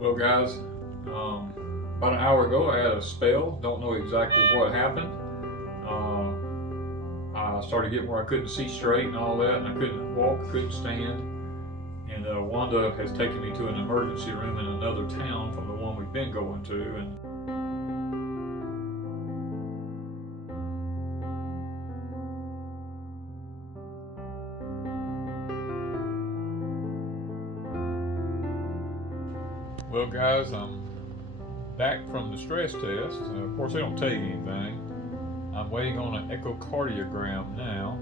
Well guys, about an hour ago I had a spell, don't know exactly what happened. I started getting where I couldn't see straight and all that, and I couldn't walk, couldn't stand. And Wanda has taken me to an emergency room in another town from the one we've been going to. And well guys, I'm back from the stress test. Of course they don't tell you anything. I'm waiting on an echocardiogram now.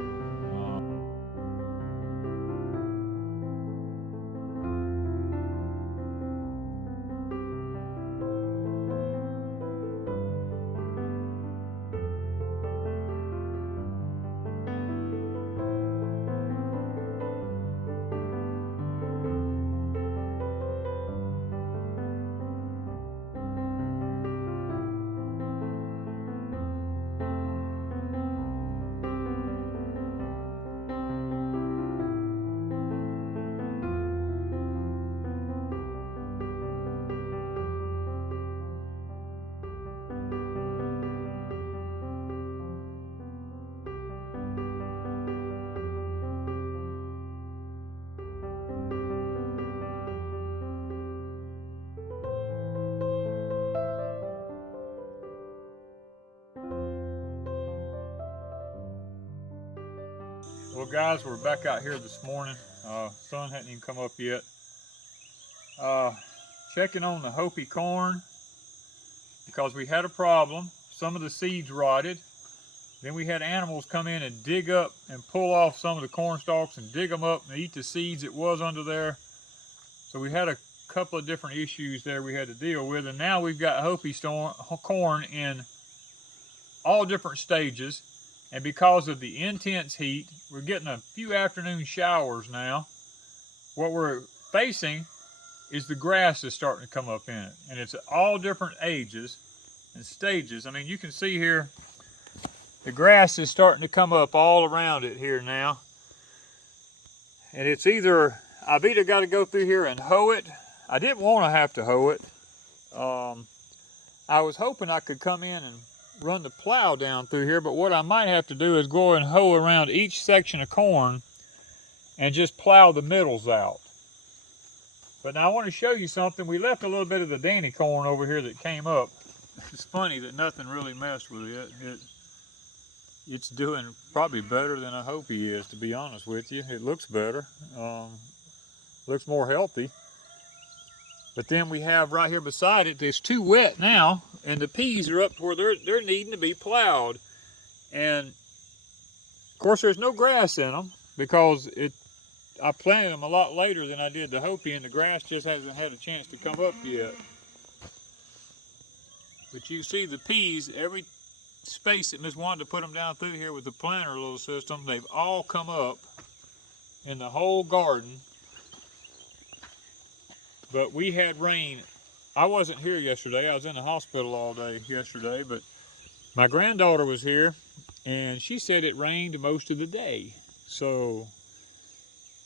Well guys, we're back out here this morning. Sun hadn't even come up yet. Checking on the Hopi corn because we had a problem. Some of the seeds rotted. Then we had animals come in and dig up and pull off some of the corn stalks and dig them up and eat the seeds that was under there. So we had a couple of different issues there we had to deal with, and now we've got Hopi corn in all different stages. And because of the intense heat, we're getting a few afternoon showers now. What we're facing is the grass is starting to come up in it. And it's all different ages and stages. I mean, you can see here, the grass is starting to come up all around it here now. And it's either, I've either got to go through here and hoe it. I didn't want to have to hoe it. I was hoping I could come in and run the plow down through here, but what I might have to do is go and hoe around each section of corn and just plow the middles out. But now I want to show you something. We left a little bit of the Danny corn over here that came up. It's funny that nothing really messed with it. It's doing probably better than I hope he is, to be honest with you. It looks better, looks more healthy. But then we have right here beside it, it's too wet now, and the peas are up to where they're needing to be plowed. And of course there's no grass in them because I planted them a lot later than I did the Hopi, and the grass just hasn't had a chance to come up yet. But you see the peas, every space that Miss Wanda put them down through here with the planter little system, they've all come up in the whole garden. But we had rain. I wasn't here yesterday. I was in the hospital all day yesterday, but my granddaughter was here and she said it rained most of the day. So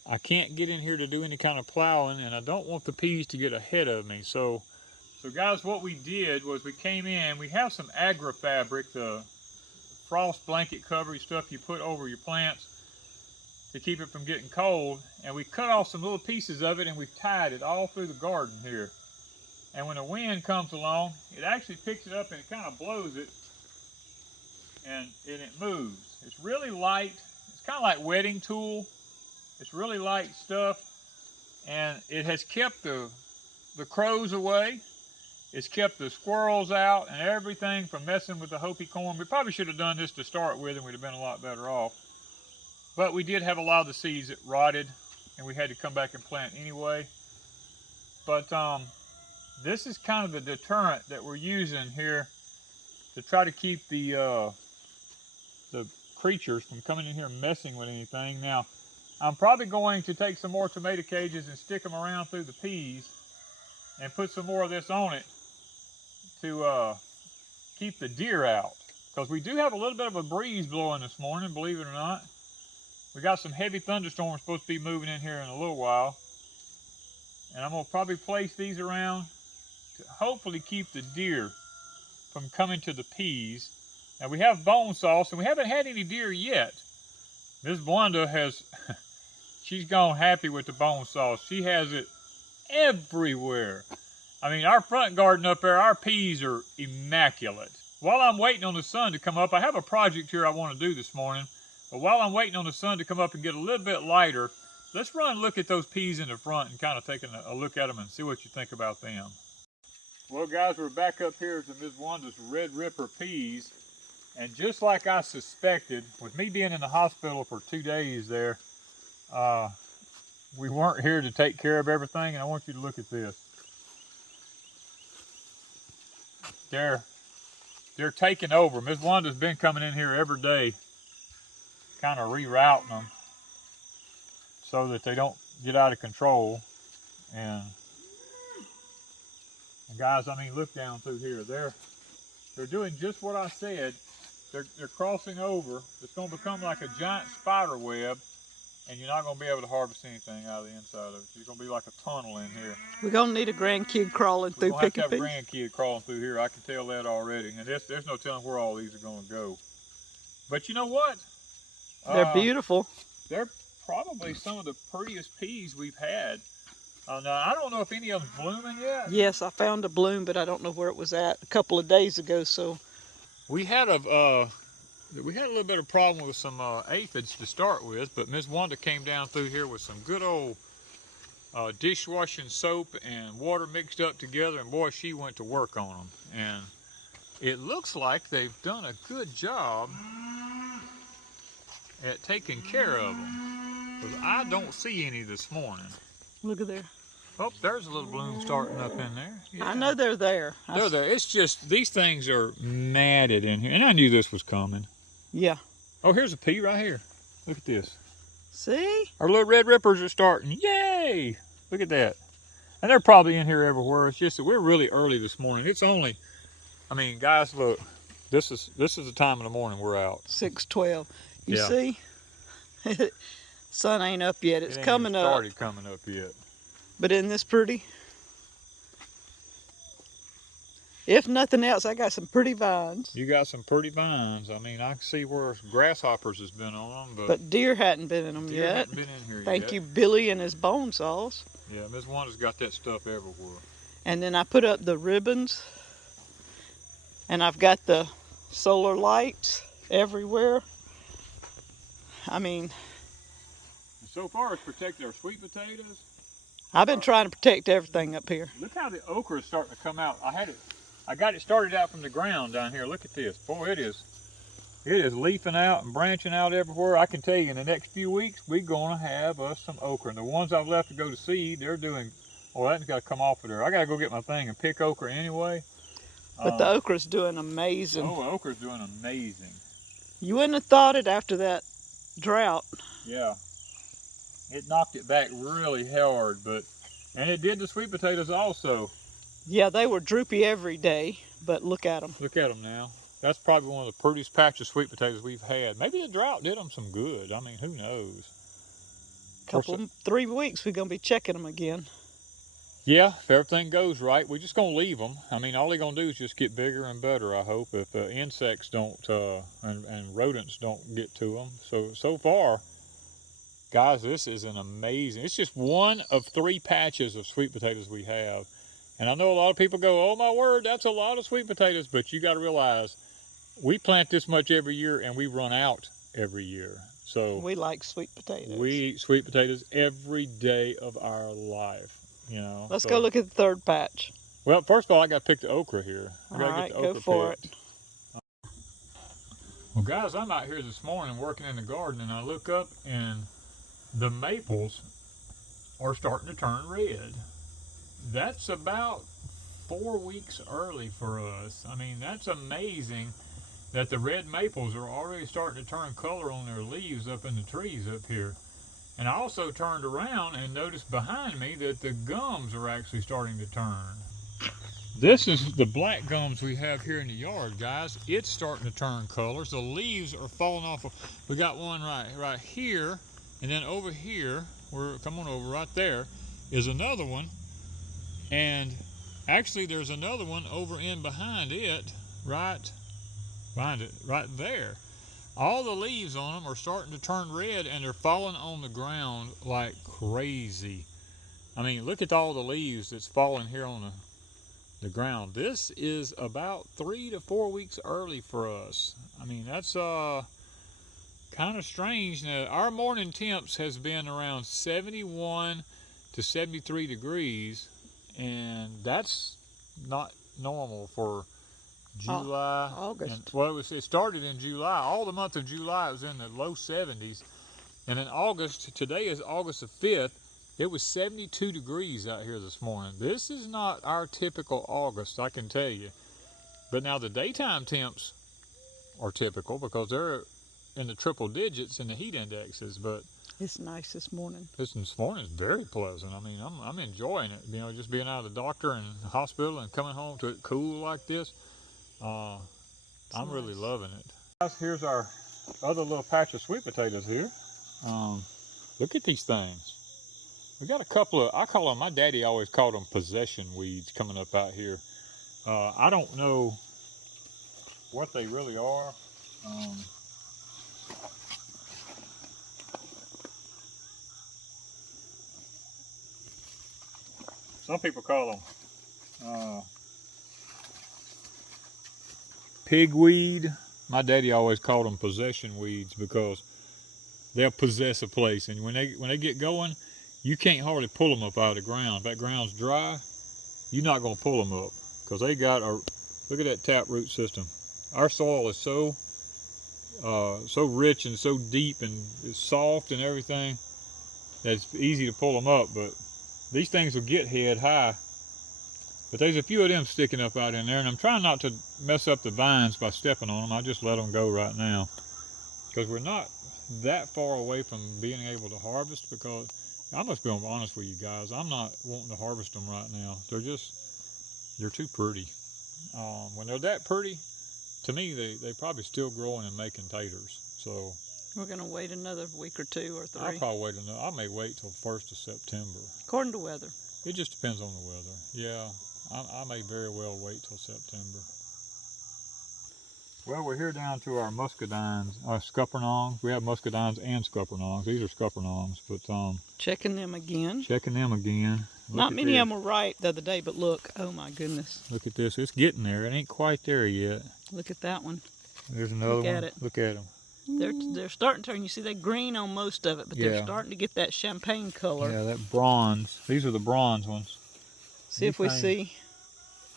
I can't get in here to do any kind of plowing, and I don't want the peas to get ahead of me. So guys, what we did was we came in, we have some Agra fabric, the frost blanket cover stuff you put over your plants to keep it from getting cold, and we cut off some little pieces of it and we've tied it all through the garden here. And when the wind comes along, it actually picks it up and it kind of blows it, and it moves. It's really light. It's kind of like wetting tool. It's really light stuff, and it has kept the crows away. It's kept the squirrels out and everything from messing with the Hopi corn. We probably should have done this to start with and we'd have been a lot better off. But we did have a lot of the seeds that rotted, and we had to come back and plant anyway. But this is kind of the deterrent that we're using here to try to keep the creatures from coming in here and messing with anything. Now, I'm probably going to take some more tomato cages and stick them around through the peas and put some more of this on it to keep the deer out. Because we do have a little bit of a breeze blowing this morning, believe it or not. We got some heavy thunderstorms supposed to be moving in here in a little while. And I'm going to probably place these around to hopefully keep the deer from coming to the peas. Now we have bone sauce, and we haven't had any deer yet. Miss Wanda has, she's gone happy with the bone sauce. She has it everywhere. I mean, our front garden up there, our peas are immaculate. While I'm waiting on the sun to come up, I have a project here I want to do this morning. But while I'm waiting on the sun to come up and get a little bit lighter, let's run and look at those peas in the front and kind of take a look at them and see what you think about them. Well, guys, we're back up here to Miss Wanda's Red Ripper peas. And just like I suspected, with me being in the hospital for 2 days there, we weren't here to take care of everything. And I want you to look at this. They're taking over. Miss Wanda's been coming in here every day, kind of rerouting them so that they don't get out of control. And guys, I mean, look down through here. They're doing just what I said. They're crossing over. It's going to become like a giant spider web, and you're not going to be able to harvest anything out of the inside of it. It's going to be like a tunnel in here. We're going to need a grandkid crawling through picking peas. We're going to have to have a grandkid crawling through here. I can tell that already. And there's no telling where all these are going to go. But you know what? They're beautiful. They're probably some of the prettiest peas we've had. Now, I don't know if any of them's blooming yet. Yes, I found a bloom, but I don't know where it was at a couple of days ago. So we had a little bit of problem with some aphids to start with, but Miss Wanda came down through here with some good old dishwashing soap and water mixed up together, and boy, she went to work on them. And it looks like they've done a good job at taking care of them, because I don't see any this morning. Look at there. Oh, there's a little bloom starting up in there. Yeah. I know they're there. They're there. It's just, these things are matted in here, and I knew this was coming. Yeah. Oh, here's a pea right here. Look at this. See? Our little red rippers are starting. Yay! Look at that. And they're probably in here everywhere. It's just that we're really early this morning. It's only, I mean, guys, look. This is the time of the morning we're out. 6:12. You Yeah. see? Sun ain't up yet. It's it ain't coming even up. started coming up yet. But isn't this pretty? If nothing else, I got some pretty vines. You got some pretty vines. I mean, I can see where grasshoppers has been on them, but deer hadn't been in them deer yet. hadn't been in here Thank yet. you, Billy, and his bone saws. Yeah, Miss Wanda's got that stuff everywhere. And then I put up the ribbons, and I've got the solar lights everywhere. I mean, So far, it's protected our sweet potatoes. I've been trying to protect everything up here. Look how the okra is starting to come out. I got it started out from the ground down here. Look at this. Boy, it is leafing out and branching out everywhere. I can tell you in the next few weeks, we're going to have us some okra. And the ones I've left to go to seed, they're doing, oh, that's got to come off of there. I got to go get my thing and pick okra anyway. But the okra's doing amazing. Oh, okra's doing amazing. You wouldn't have thought it after that drought. Yeah. It knocked it back really hard, and it did the sweet potatoes also. Yeah, they were droopy every day, but look at them. Look at them now. That's probably one of the prettiest patches of sweet potatoes we've had. Maybe the drought did them some good. I mean, who knows? 3 weeks, we're going to be checking them again. Yeah, if everything goes right, we're just going to leave them. I mean, all they're going to do is just get bigger and better, I hope, if insects don't, and rodents don't get to them. So far, guys, this is an amazing, it's just one of 3 patches of sweet potatoes we have. And I know a lot of people go, oh my word, that's a lot of sweet potatoes, but you got to realize, we plant this much every year and we run out every year. So we like sweet potatoes. We eat sweet potatoes every day of our life, you know. Let's go look at the 3rd patch. Well, first of all, I got to pick the okra here. All right, go for it. Well, guys, I'm out here this morning working in the garden, and I look up and the maples are starting to turn red. That's about 4 weeks early for us. I mean, that's amazing that the red maples are already starting to turn color on their leaves up in the trees up here. And I also turned around and noticed behind me that the gums are actually starting to turn. This is the black gums we have here in the yard, guys. It's starting to turn colors. The leaves are falling off. We got one right here, and then over here, come on over, right there, is another one. And Actually, there's another one over in behind it, right there. All the leaves on them are starting to turn red, and they're falling on the ground like crazy. I mean, look at all the leaves that's falling here on the ground. This is about 3 to 4 weeks early for us. I mean, that's kind of strange. Now, our morning temps has been around 71 to 73 degrees, and that's not normal for July. August. Well, it started in July. All the month of July it was in the low 70s. And in August, today is August the 5th, it was 72 degrees out here this morning. This is not our typical August, I can tell you. But now the daytime temps are typical because they're in the triple digits in the heat indexes. But it's nice this morning. this morning is very pleasant. I mean, I'm enjoying it. You know, just being out of the doctor and the hospital and coming home to it cool like this. I'm really loving it. Guys, here's our other little patch of sweet potatoes here. Look at these things. We got a couple of, I call them, my daddy always called them possession weeds coming up out here. I don't know what they really are. Some people call them pigweed. My daddy always called them possession weeds because they'll possess a place, and when they get going, you can't hardly pull them up out of the ground. If that ground's dry, you're not going to pull them up because they got a, look at that tap root system. Our soil is so rich and so deep and it's soft and everything that it's easy to pull them up, but these things will get head high. But there's a few of them sticking up out in there, and I'm trying not to mess up the vines by stepping on them. I just let them go right now because we're not that far away from being able to harvest, because I must be honest with you guys, I'm not wanting to harvest them right now. They're too pretty. When they're that pretty, to me, they probably still growing and making taters. So we're gonna wait another week or 2 or 3. I'll probably wait another. I may wait till 1st of September. According to weather. It just depends on the weather. Yeah, I may very well wait till September. Well, we're here down to our muscadines, our Scuppanongs. We have muscadines and Scuppanongs. These are Scuppanongs, but checking them again. Checking them again. Not many of them were right the other day, but look, oh my goodness. Look at this. It's getting there. It ain't quite there yet. Look at that one. There's another one. Look at it. Look at them. They're starting to turn. You see, they're green on most of it, but they're starting to get that champagne color. Yeah, that bronze. These are the bronze ones. See if we see.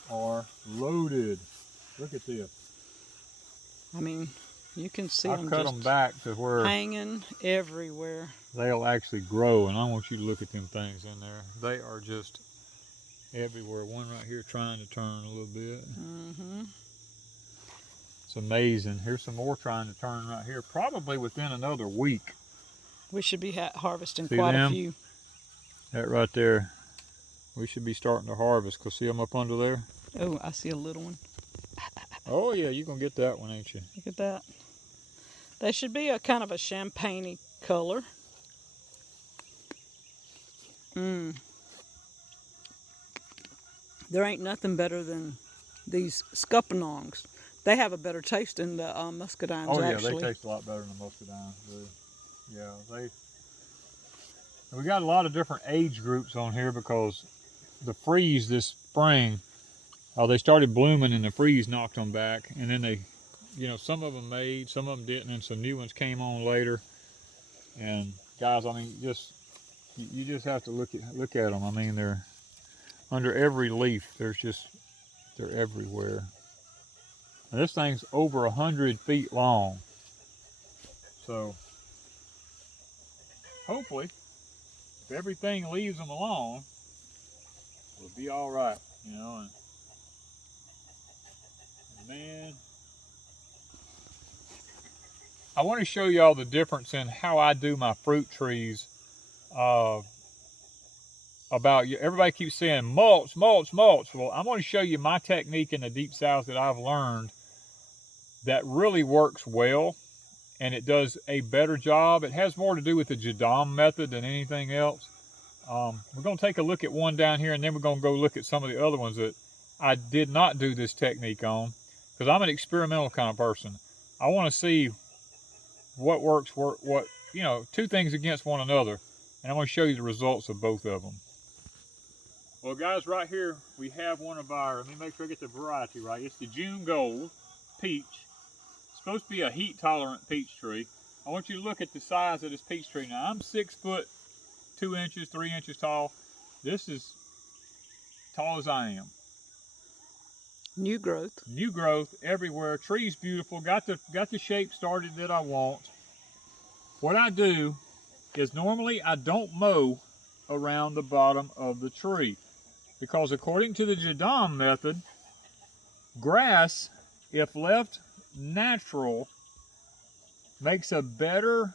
Are loaded. Look at this. I mean, you can see I them cut them back to where hanging everywhere. They'll actually grow, and I want you to look at them things in there. They are just everywhere. One right here trying to turn a little bit. It's amazing. Here's some more trying to turn right here. Probably within another week. We should be harvesting See quite them? a few. That right there. We should be starting to harvest. Cause see them up under there? Oh, I see a little one. Oh yeah, you're gonna get that one, ain't you? Look at that. They should be a kind of a champagne-y color. There ain't nothing better than these Scuppanongs. They have a better taste than the muscadines, oh, yeah, actually. they taste a lot better than the muscadines do. Yeah, we got a lot of different age groups on here because the freeze this spring, they started blooming and the freeze knocked them back, and then they, you know, some of them made, some of them didn't, and some new ones came on later. And guys, I mean, you just have to look at them. I mean, they're under every leaf. They're everywhere. And this thing's over 100 feet long. So hopefully, if everything leaves them alone, we'll be all right, you know. And man, I want to show y'all the difference in how I do my fruit trees. Everybody keeps saying mulch, mulch, mulch. Well, I'm going to show you my technique in the Deep South that I've learned that really works well, and it does a better job. It has more to do with the Jadam method than anything else. We're going to take a look at one down here, and then we're going to go look at some of the other ones that I did not do this technique on, because I'm an experimental kind of person. I want to see what works, what, you know, two things against one another, and I'm going to show you the results of both of them. Well, guys, right here we have one of our, let me make sure I get the variety right. It's the June Gold Peach. It's supposed to be a heat-tolerant peach tree. I want you to look at the size of this peach tree. Now, I'm 6 foot 2 inches, 3 inches tall. This is tall as I am. New growth. New growth everywhere. Tree's beautiful. Got the shape started that I want. What I do is normally I don't mow around the bottom of the tree, because according to the Jadam method, grass, if left natural, makes a better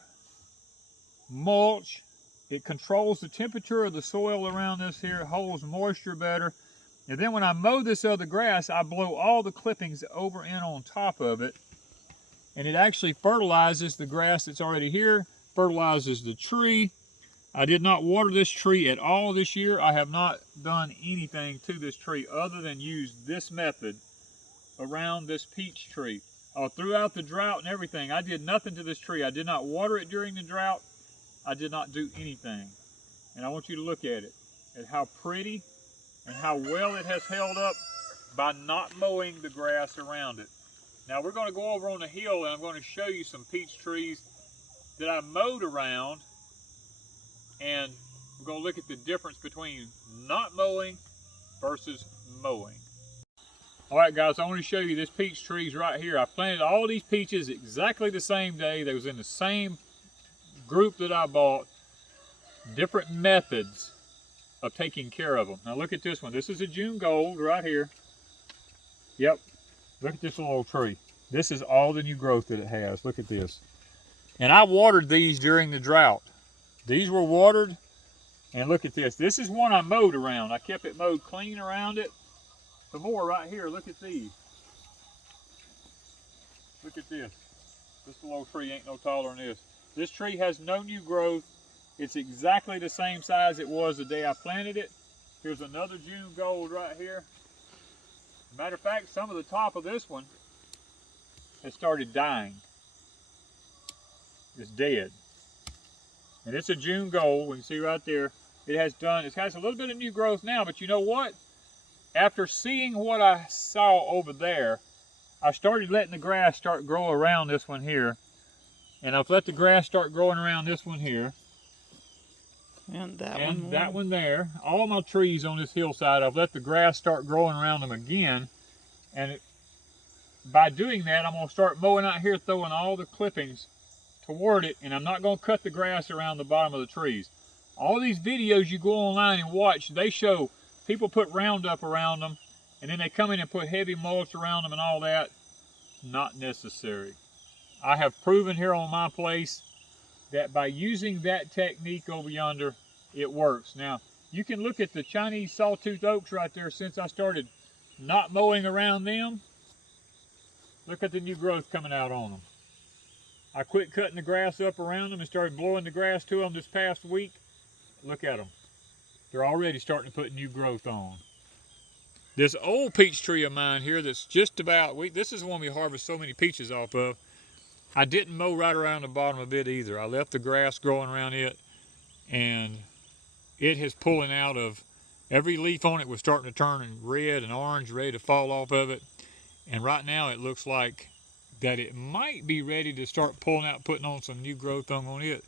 mulch. It controls the temperature of the soil around this here. It holds moisture better. And then when I mow this other grass, I blow all the clippings over in on top of it. And it actually fertilizes the grass that's already here, fertilizes the tree. I did not water this tree at all this year. I have not done anything to this tree other than use this method around this peach tree. Throughout the drought and everything, I did nothing to this tree. I did not water it during the drought. I did not do anything. And I want you to look at it, at how pretty and how well it has held up by not mowing the grass around it. Now we're going to go over on the hill and I'm going to show you some peach trees that I mowed around, and we're going to look at the difference between not mowing versus mowing. Alright guys, I want to show you this peach trees right here. I planted all these peaches exactly the same day. They was in the same group that I bought. Different methods of taking care of them. Now look at this one. This is a June Gold right here. Yep. Look at this little old tree. This is all the new growth that it has. Look at this. And I watered these during the drought. These were watered. And look at this. This is one I mowed around. I kept it mowed clean around it. Some more right here. Look at these. Look at this. This little old tree ain't no taller than this. This tree has no new growth. It's exactly the same size it was the day I planted it. Here's another June Gold right here. Matter of fact, some of the top of this one has started dying. It's dead. And it's a June Gold. We can see right there. It has a little bit of new growth now, but you know what? After seeing what I saw over there, I started letting the grass start grow around this one here. And I've let the grass start growing around this one here. And that one there. All my trees on this hillside, I've let the grass start growing around them again. And by doing that, I'm going to start mowing out here, throwing all the clippings toward it. And I'm not going to cut the grass around the bottom of the trees. All these videos you go online and watch, they show people put Roundup around them. And then they come in and put heavy mulch around them and all that. Not necessary. I have proven here on my place that by using that technique over yonder, it works. Now, you can look at the Chinese sawtooth oaks right there. Since I started not mowing around them, look at the new growth coming out on them. I quit cutting the grass up around them and started blowing the grass to them this past week. Look at them. They're already starting to put new growth on. This old peach tree of mine here that's just about, this is the one we harvest so many peaches off of. I didn't mow right around the bottom of it either. I left the grass growing around it, and it is pulling out of, every leaf on it was starting to turn red and orange, ready to fall off of it. And right now it looks like that it might be ready to start pulling out, putting on some new growth on it.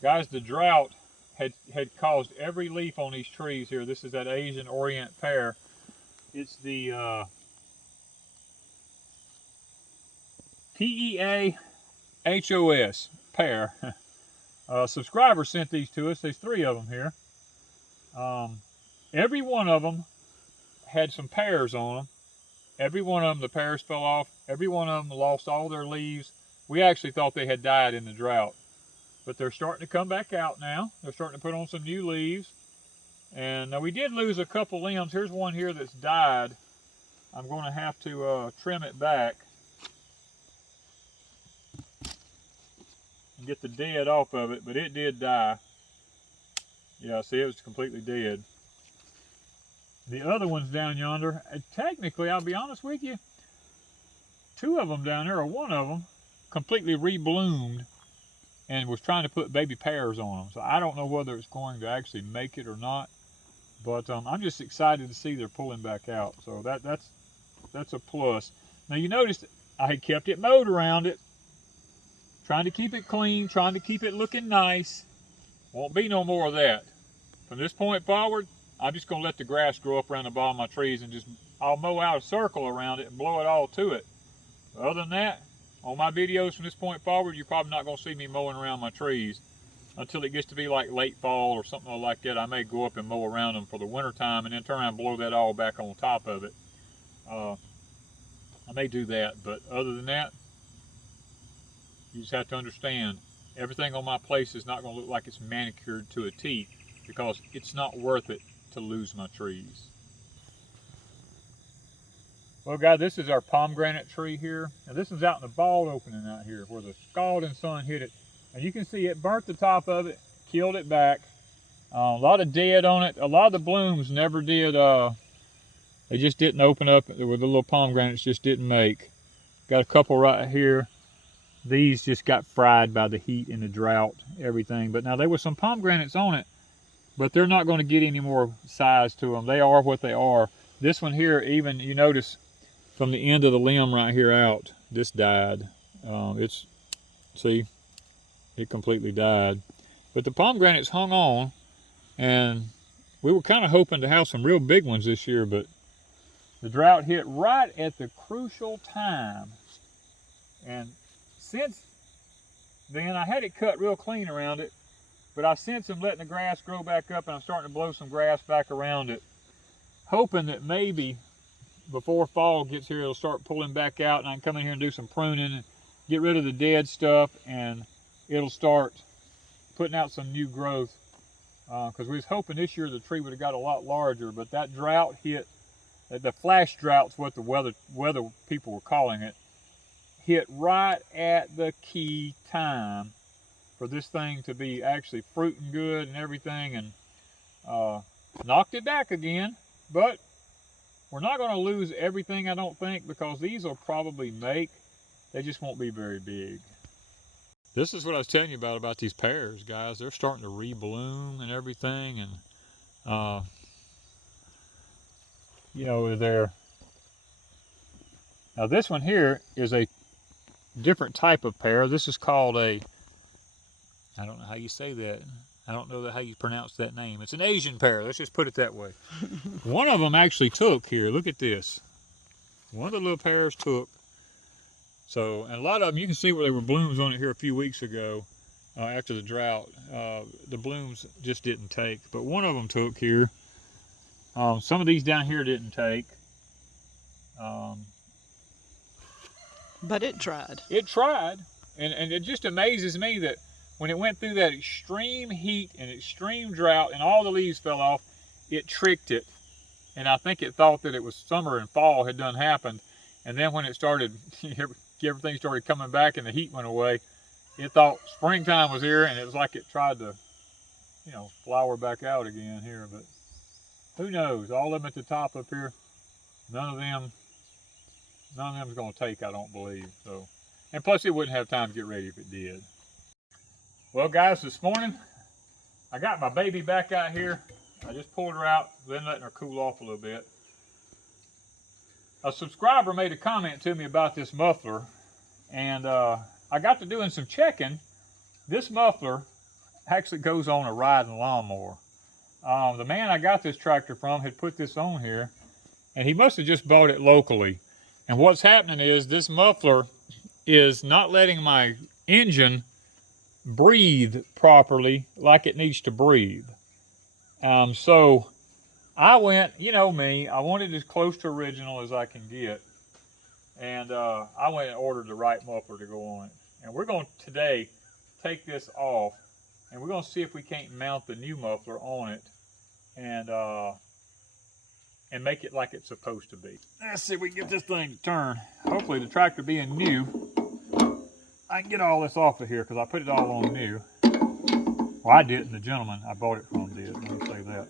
Guys, the drought had caused every leaf on these trees here. This is that Asian Orient pear. It's the PEA HOS pear. Subscriber sent these to us. There's 3 of them here. Every one of them had some pears on them. Every one of them, the pears fell off. Every one of them lost all their leaves. We actually thought they had died in the drought. But they're starting to come back out now. They're starting to put on some new leaves. And we did lose a couple limbs. Here's one here that's died. I'm going to have to trim it back and get the dead off of it, but it did die. Yeah, see, it was completely dead. The other ones down yonder, technically, I'll be honest with you, 2 of them down there, or 1 of them, completely rebloomed and was trying to put baby pears on them. So I don't know whether it's going to actually make it or not, but I'm just excited to see they're pulling back out. So that's a plus. Now you noticed I had kept it mowed around it, trying to keep it clean, trying to keep it looking nice. Won't be no more of that. From this point forward, I'm just going to let the grass grow up around the bottom of my trees and I'll mow out a circle around it and blow it all to it. But other than that, on my videos from this point forward, you're probably not going to see me mowing around my trees until it gets to be like late fall or something like that. I may go up and mow around them for the winter time and then turn around and blow that all back on top of it. I may do that, but other than that, you just have to understand, everything on my place is not going to look like it's manicured to a T, because it's not worth it to lose my trees. Well guys, this is our pomegranate tree here. And this is out in the bald opening out here where the scalding sun hit it. And you can see it burnt the top of it, killed it back. A lot of dead on it. A lot of the blooms never did, they just didn't open up where the little pomegranates just didn't make. Got a couple right here. These just got fried by the heat and the drought, everything. But now there was some pomegranates on it, but they're not going to get any more size to them. They are what they are. This one here, even, you notice from the end of the limb right here out, this died. See, it completely died. But the pomegranates hung on, and we were kind of hoping to have some real big ones this year, but the drought hit right at the crucial time. And since then, I had it cut real clean around it, but I sense I'm letting the grass grow back up, and I'm starting to blow some grass back around it, hoping that maybe before fall gets here, it'll start pulling back out, and I can come in here and do some pruning and get rid of the dead stuff, and it'll start putting out some new growth. Because we was hoping this year the tree would have got a lot larger, but that drought hit, the flash drought's what the weather people were calling it, hit right at the key time for this thing to be actually fruiting good and everything, and knocked it back again. But we're not going to lose everything, I don't think, because these will probably make. They just won't be very big. This is what I was telling you about these pears, guys. They're starting to rebloom and everything, and you know, they're. Now this one here is a different type of pear. This is called a, I don't know how you say that. I don't know how you pronounce that name. It's an Asian pear. Let's just put it that way. One of them actually took here. Look at this. One of the little pears took. So, and a lot of them, you can see where there were blooms on it here a few weeks ago after the drought. The blooms just didn't take, but one of them took here. Some of these down here didn't take. But it tried. It tried, and it just amazes me that when it went through that extreme heat and extreme drought and all the leaves fell off, it tricked it. And I think it thought that it was summer and fall had done happened. And then when it started, everything started coming back and the heat went away, it thought springtime was here, and it was like it tried to, you know, flower back out again here. But who knows? All of them at the top up here, none of them's going to take, I don't believe. So, and plus it wouldn't have time to get ready if it did. Well guys, this morning I got my baby back out here. I just pulled her out, then letting her cool off a little bit. A subscriber made a comment to me about this muffler, and I got to doing some checking. This muffler actually goes on a riding lawnmower. The man I got this tractor from had put this on here, and he must have just bought it locally. And what's happening is this muffler is not letting my engine breathe properly like it needs to breathe. So I went, you know me, I wanted as close to original as I can get. And I went and ordered the right muffler to go on it. And we're going to today take this off, and we're going to see if we can't mount the new muffler on it and make it like it's supposed to be. Let's see if we can get this thing to turn. Hopefully the tractor being new, I can get all this off of here because I put it all on new. Well, I didn't. The gentleman I bought it from did. Let me say that.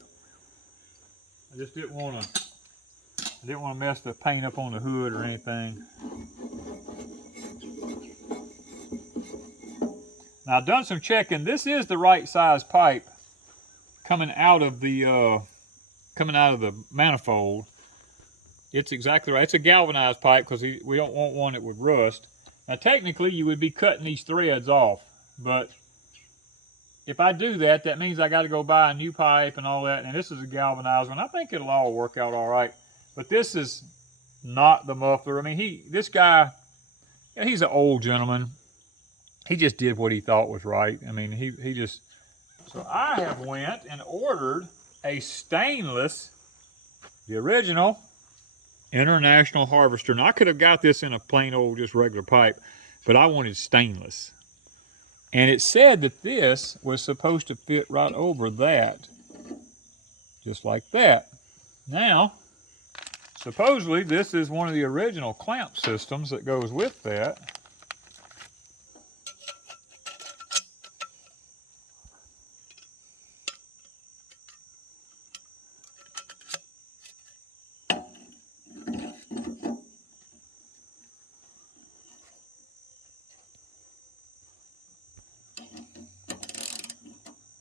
Just didn't want to mess the paint up on the hood or anything. Now I've done some checking. This is the right size pipe coming out of the manifold. It's exactly right. It's a galvanized pipe because we don't want one that would rust. Now technically you would be cutting these threads off, but if I do that, that means I got to go buy a new pipe and all that. And this is a galvanized one. I think it'll all work out all right. But this is not the muffler. I mean, this guy, he's an old gentleman. He just did what he thought was right. I mean, he just. So I have went and ordered a stainless, the original International Harvester. Now I could have got this in a plain old just regular pipe, but I wanted stainless. And it said that this was supposed to fit right over that, just like that. Now, supposedly this is one of the original clamp systems that goes with that.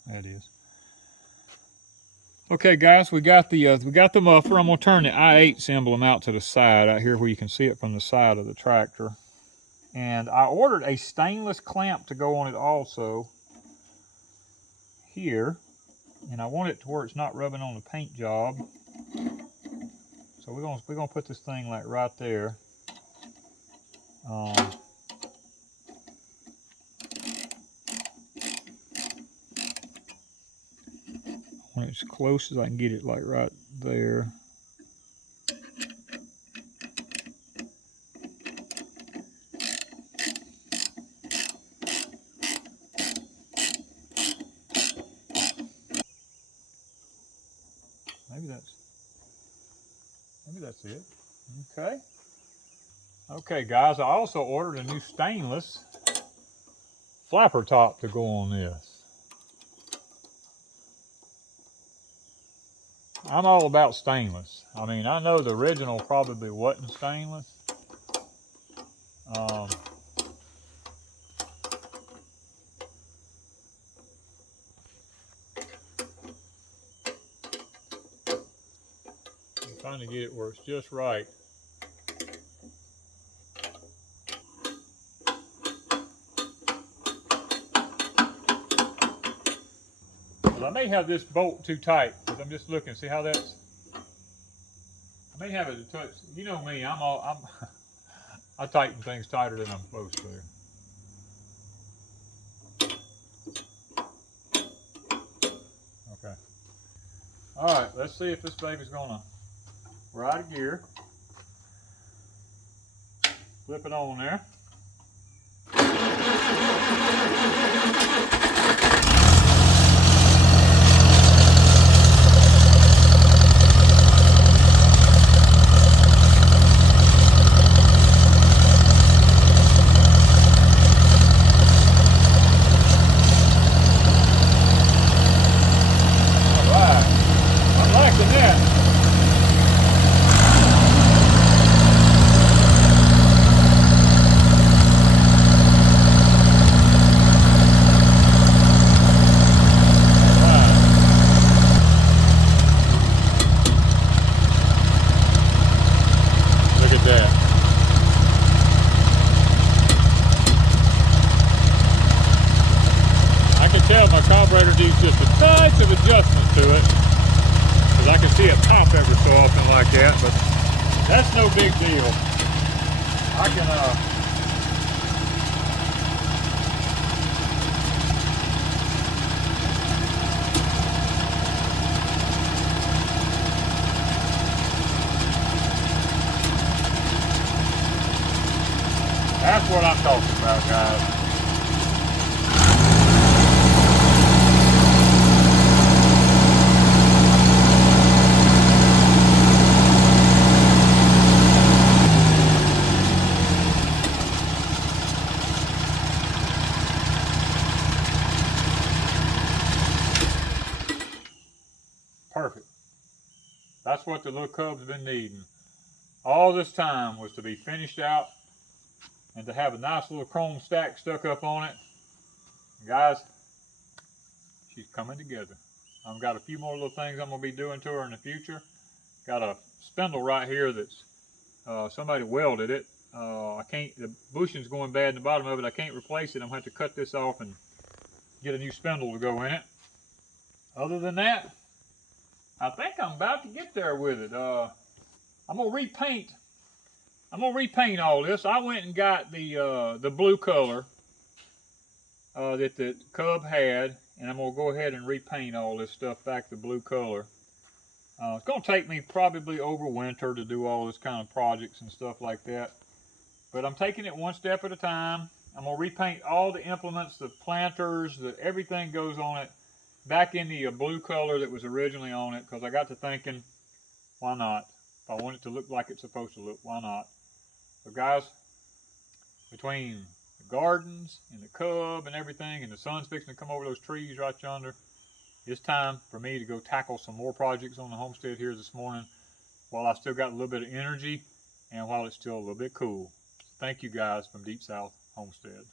That is. Okay, guys, we got the muffler. I'm gonna turn the I-8 emblem out to the side out here where you can see it from the side of the tractor. And I ordered a stainless clamp to go on it also here, and I want it to where it's not rubbing on the paint job. So we're gonna put this thing like right there. As close as I can get it, like right there. Maybe that's it. Okay. Okay, guys, I also ordered a new stainless flapper top to go on this. I'm all about stainless. I mean, I know the original probably wasn't stainless. I'm trying to get it where it's just right. I may have this bolt too tight because I'm just looking. See how that's? I may have it a touch. You know me. I tighten things tighter than I'm supposed to. Okay. All right. Let's see if this baby's gonna. We're out of gear. Flip it on there. Needs just a touch of adjustment to it, because I can see it pop every so often like that, but that's no big deal. I can that's what I'm talking about, guys. what the little cub's been needing. All this time was to be finished out and to have a nice little chrome stack stuck up on it. And guys, she's coming together. I've got a few more little things I'm going to be doing to her in the future. Got a spindle right here that's somebody welded it. I can't, the bushing's going bad in the bottom of it. I can't replace it. I'm going to have to cut this off and get a new spindle to go in it. Other than that, I think I'm about to get there with it. I'm gonna repaint. I'm gonna repaint all this. I went and got the blue color that the cub had, and I'm gonna go ahead and repaint all this stuff back to blue color. It's gonna take me probably over winter to do all this kind of projects and stuff like that. But I'm taking it one step at a time. I'm gonna repaint all the implements, the planters, everything goes on it back in the blue color that was originally on it, because I got to thinking, why not? If I want it to look like it's supposed to look, why not? So guys, between the gardens and the cub and everything, and the sun's fixing to come over those trees right yonder, it's time for me to go tackle some more projects on the homestead here this morning while I still got a little bit of energy and while it's still a little bit cool. Thank you guys from Deep South Homestead.